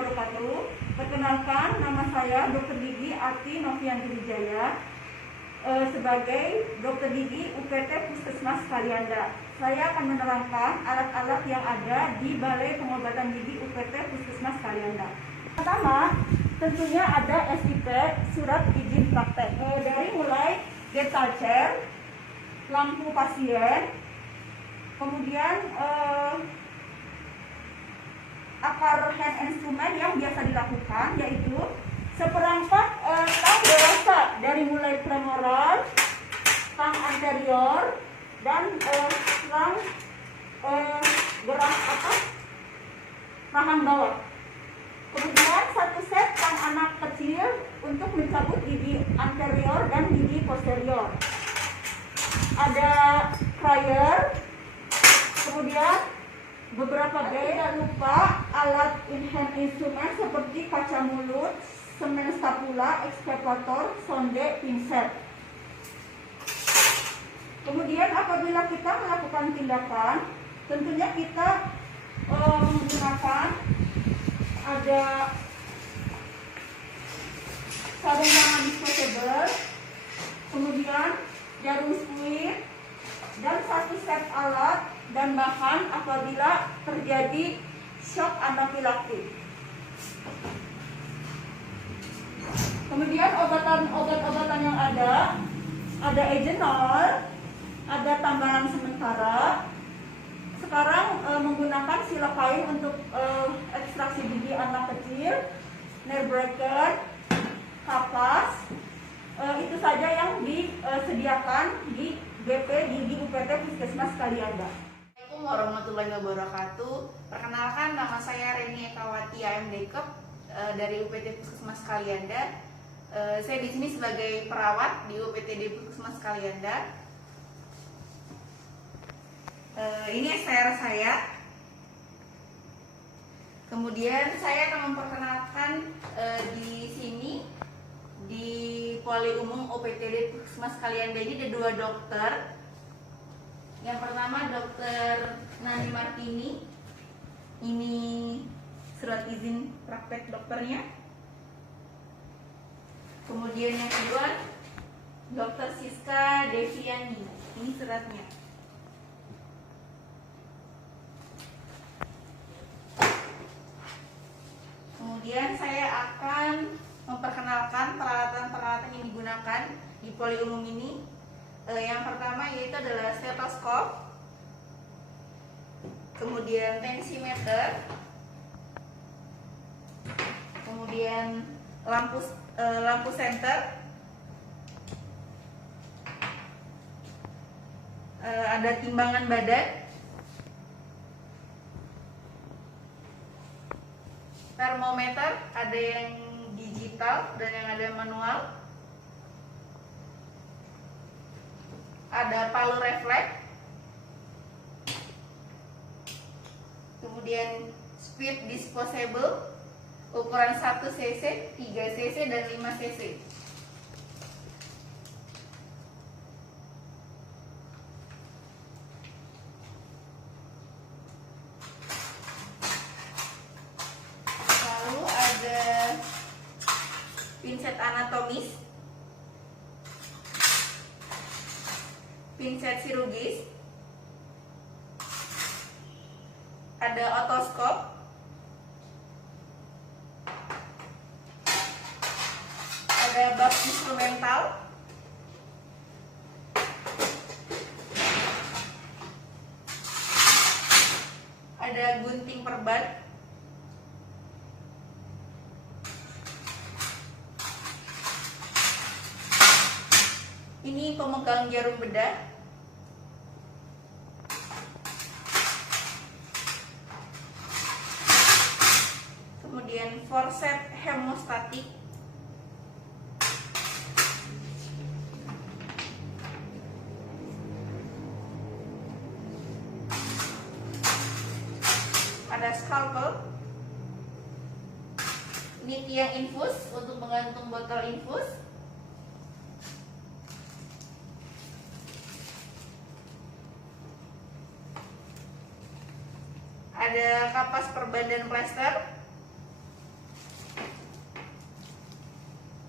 wabarakatuh. Perkenalkan, nama saya Dr. Gigi Ati Novianti Wijaya sebagai Dr. Gigi UPT Puskesmas Kalianda. Saya akan menerangkan alat-alat yang ada di Balai Pengobatan Gigi UPT Puskesmas Kalianda. Pertama, tentunya ada SIP, surat izin praktek. Dari mulai dental chair, lampu pasien, kemudian akar hand instrument yang biasa dilakukan, yaitu seperempat tang dewasa dari mulai premoral, tang anterior, dan tang gerak atas rahang bawah. Kemudian satu set tang anak kecil untuk mencabut gigi anterior dan gigi posterior. Ada crier, kemudian beberapa tidak lupa alat in-hand instrument seperti kaca mulut, semen stapula, ekskavator, sonde, pinset. Kemudian apabila kita melakukan tindakan, tentunya kita menggunakan ada sarung tangan disposable, kemudian jarum squeeze, dan satu set alat dan bahan apabila terjadi shock anafilaktik. Kemudian obat-obatan yang ada egenol, ada tambahan sementara. Sekarang menggunakan silapain untuk ekstraksi gigi anak kecil, nail breaker, kapas. Itu saja yang disediakan di BP Gigi UPT Puskesmas Kalianda. Assalamualaikum warahmatullahi wabarakatuh. Perkenalkan, nama saya Reni Ekawati AMDkep dari UPT Puskesmas Kalianda. Saya di sini sebagai perawat di UPTD Puskesmas Kalianda. Ini STR saya. Kemudian saya akan memperkenalkan di sini di Poli Umum UPTD Puskesmas Kalianda ini ada dua dokter. Yang pertama Dr. Nani Martini. Ini surat izin praktek dokternya. Kemudian yang kedua Dr. Siska Deviani. Ini suratnya. Kemudian saya akan memperkenalkan peralatan-peralatan yang digunakan di Poli Umum ini. Yang pertama yaitu adalah stetoskop, kemudian tensimeter, kemudian lampu senter, ada timbangan badan, termometer, ada yang digital dan yang ada manual, ada palu refleks, kemudian speed disposable ukuran 1 cc, 3 cc, dan 5 cc. Lalu ada pinset anatomis, pinset chirurgis, ada otoskop, ada bab instrumental, ada gunting perban, ini pemegang jarum bedah, kemudian forceps hemostatik, ada scalpel, ini tiang infus untuk menggantung botol infus, ada kapas perban dan plester,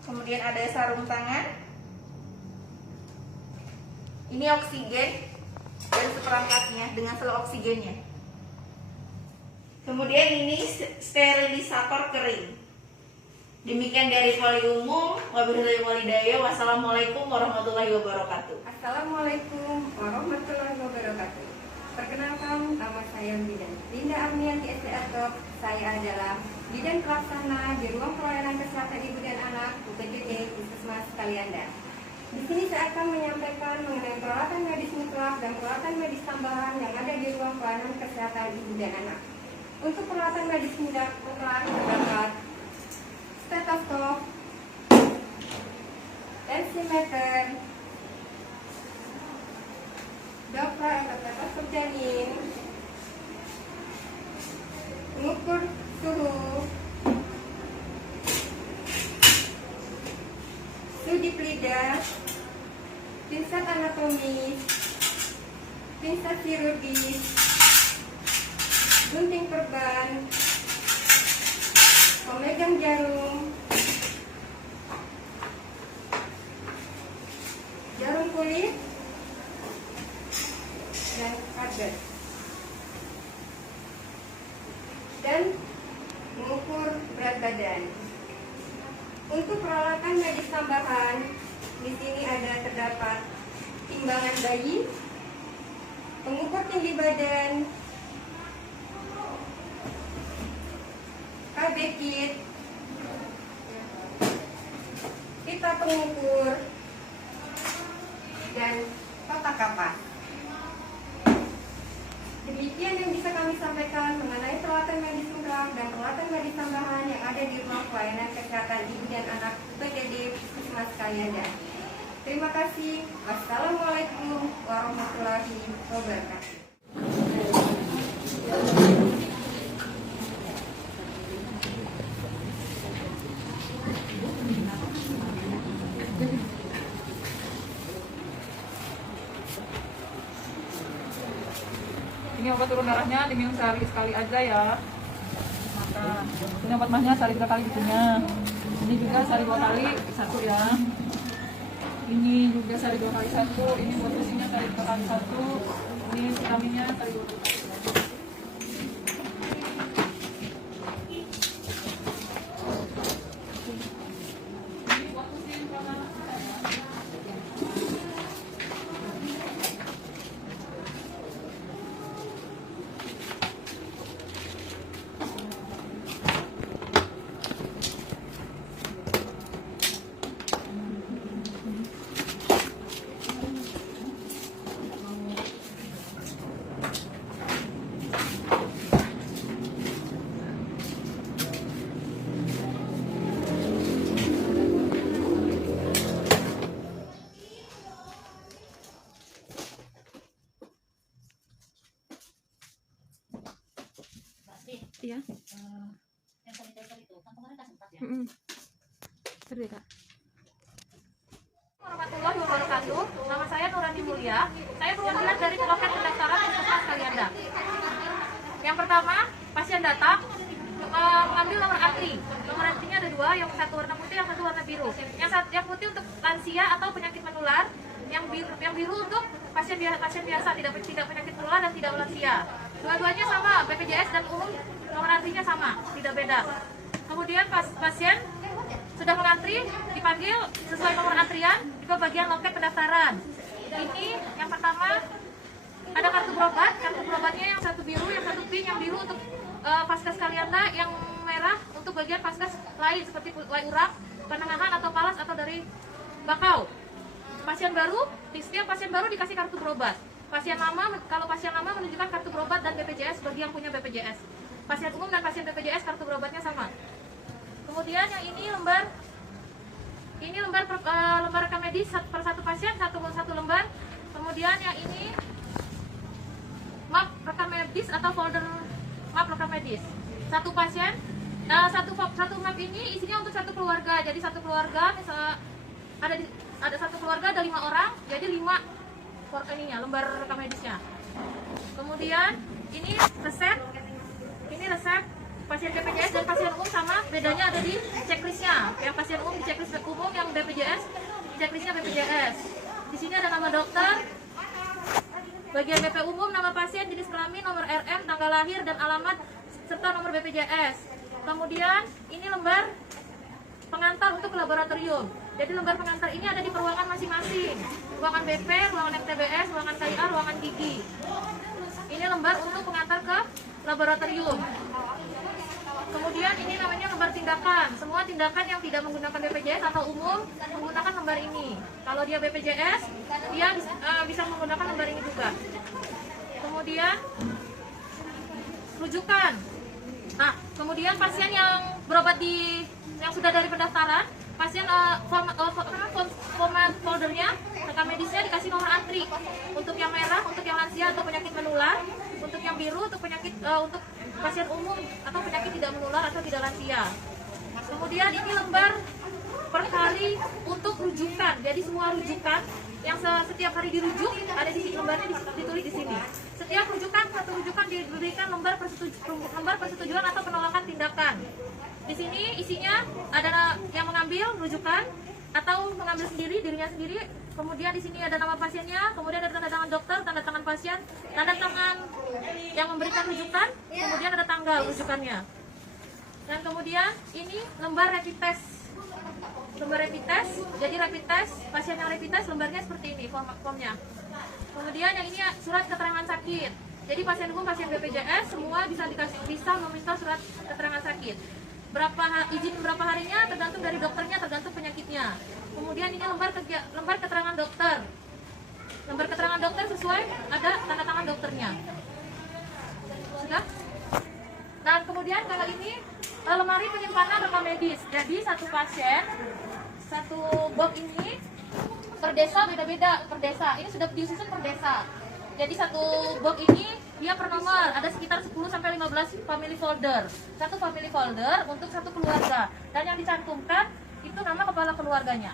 Kemudian ada sarung tangan. Ini oksigen dan seperangkatnya dengan sel oksigennya. Kemudian ini sterilisator kering. Demikian dari Poli Umum. Wabillahi walhidayah. Wassalamualaikum warahmatullahi wabarakatuh. Assalamualaikum warahmatullahi wabarakatuh. Perkenalkan, nama saya Linda Armianti SPR. Saya adalah Bidan Pelaksana di Ruang Pelayanan Kesehatan Ibu dan Anak UPTD Puskesmas Kalianda. Di sini saya akan menyampaikan mengenai peralatan medis mutlak dan peralatan medis tambahan yang ada di ruang pelayanan kesehatan ibu dan anak. Untuk peralatan medis mutlak terdapat stetoskop, tensimeter, Doppler atau stetoskop janin, mengukur suhu, uji lidah, pinsat anatomis, pinsat kirurgis, gunting perban, pemegang jarum, jarum kulit, dan kadet, dan mengukur berat badan. Untuk peralatan medis tambahan, di sini terdapat timbangan bayi, pengukur tinggi badan, KB kit, pita pengukur, dan kotak kapas. Demikian yang bisa kami sampaikan mengenai peralatan medis mutlak dan peralatan medis tambahan yang ada di ruang pelayanan kesehatan ibu dan anak UPTD Puskesmas Kalianda. Terima kasih. Wassalamualaikum warahmatullahi wabarakatuh. Ini obat turun darahnya diminum sehari sekali aja ya. Maka ini obat mahnya sehari 3 kali gitunya. Ini juga sehari 2 kali satu ya. Ini juga sehari 2 kali satu. Ini buat fusinya sehari 3 kali satu. Ini vitaminnya sehari 2 kali. Iya. Yang sanitizer itu kan kemarin kasih 4 ya. Seru ya, Kak. Warahmatullahi wabarakatuh. Nama saya Nurani Mulia. Saya perwakilan dari loket pendaftaran Puskesmas Kalianda. Yang pertama, pasien datang mengambil nomor antri. Nomor antrinya ada 2, yang satu warna putih, yang satu warna biru. Yang putih untuk lansia atau penyakit menular, yang biru untuk pasien biasa tidak penyakit menular dan tidak lansia. Dua-duanya sama, BPJS dan umum nomor antrinya sama, tidak beda. Kemudian pasien sudah mengantri, dipanggil sesuai nomor antrian ke bagian loket pendaftaran. Ini yang pertama ada kartu berobat, kartu berobatnya yang satu biru, yang satu pink, yang biru untuk Vaskes Kalianda, yang merah untuk bagian Vaskes lain seperti urap, penengahan atau palas atau dari bakau. Pasien baru, di setiap pasien baru dikasih kartu berobat. Kalau pasien lama menunjukkan kartu berobat dan BPJS bagi yang punya BPJS. Pasien umum dan pasien BPJS kartu berobatnya sama. Kemudian yang ini lembar rekam medis per satu pasien, satu lembar. Kemudian yang ini map rekam medis atau folder map rekam medis. Satu pasien, satu map ini isinya untuk satu keluarga. Jadi satu keluarga misalnya ada satu keluarga ada 5 orang, jadi 5 lembar rekam medisnya. Kemudian ini resep pasien BPJS dan pasien umum sama, bedanya ada di checklistnya. Yang pasien umum di checklist umum BPJS, checklistnya BPJS. Di sini ada nama dokter, bagian BP umum, nama pasien, jenis kelamin, nomor RM, tanggal lahir dan alamat, serta nomor BPJS. Kemudian ini lembar pengantar untuk laboratorium. Jadi lembar pengantar ini ada di peruangan masing-masing. Ruangan BP, ruangan MTBS, ruangan KIA, ruangan gigi. Ini lembar untuk pengantar ke laboratorium. Kemudian ini namanya lembar tindakan. Semua tindakan yang tidak menggunakan BPJS atau umum menggunakan lembar ini. Kalau dia BPJS, dia bisa menggunakan lembar ini juga. Kemudian rujukan. Nah, kemudian pasien yang berobat yang sudah dari pendaftaran, pasien format foldernya, rekam medisnya dikasih nomor antri. Untuk yang merah, untuk yang lansia atau penyakit menular, untuk yang biru untuk penyakit untuk pasien umum atau penyakit tidak menular atau tidak lansia. Kemudian ini lembar per hari untuk rujukan. Jadi semua rujukan yang setiap hari dirujuk ada di lembarnya ditulis di sini. Setiap rujukan, satu rujukan diberikan lembar persetujuan atau penolakan tindakan. Di sini isinya ada yang mengambil rujukan atau mengambil sendiri dirinya sendiri. Kemudian di sini ada nama pasiennya, kemudian ada tanda tangan dokter, tanda tangan pasien, tanda tangan yang memberikan rujukan, kemudian ada tanggal rujukannya. Dan kemudian ini lembar rapid test. Lembar rapid test, jadi rapid test, pasien yang rapid test lembarnya seperti ini formnya. Kemudian yang ini surat keterangan sakit. Jadi pasien umum, pasien BPJS semua bisa meminta surat keterangan sakit. Izin berapa harinya tergantung dari dokternya, tergantung penyakitnya. Kemudian ini lembar keterangan dokter. Lembar keterangan dokter sesuai ada tanda tangan dokternya. Sudah? Dan kemudian kalau ini lemari penyimpanan rekam medis. Jadi satu pasien, satu box ini per desa beda-beda per desa. Ini sudah disusun per desa. Jadi satu box ini dia per nomor, ada sekitar 10 sampai 15 family folder. Satu family folder untuk satu keluarga. Dan yang dicantumkan itu nama kepala keluarganya.